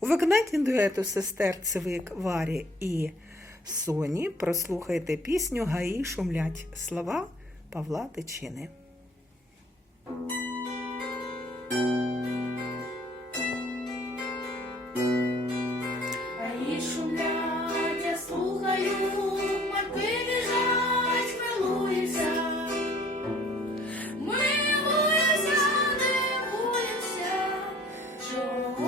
У виконанні дуету сестер Цвик, Варі і Соні прослухайте пісню Гаї шумлять. Слова Павла Тичини. Гаї шумлять, я слухаю, морки біжать, милуюся. Милуюся, дивуюся, чого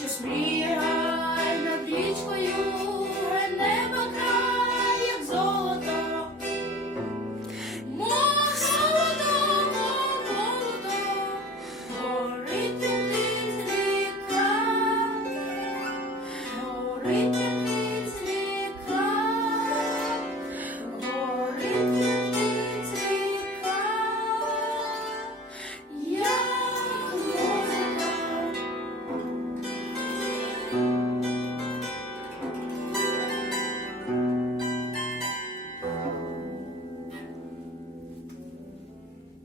just me.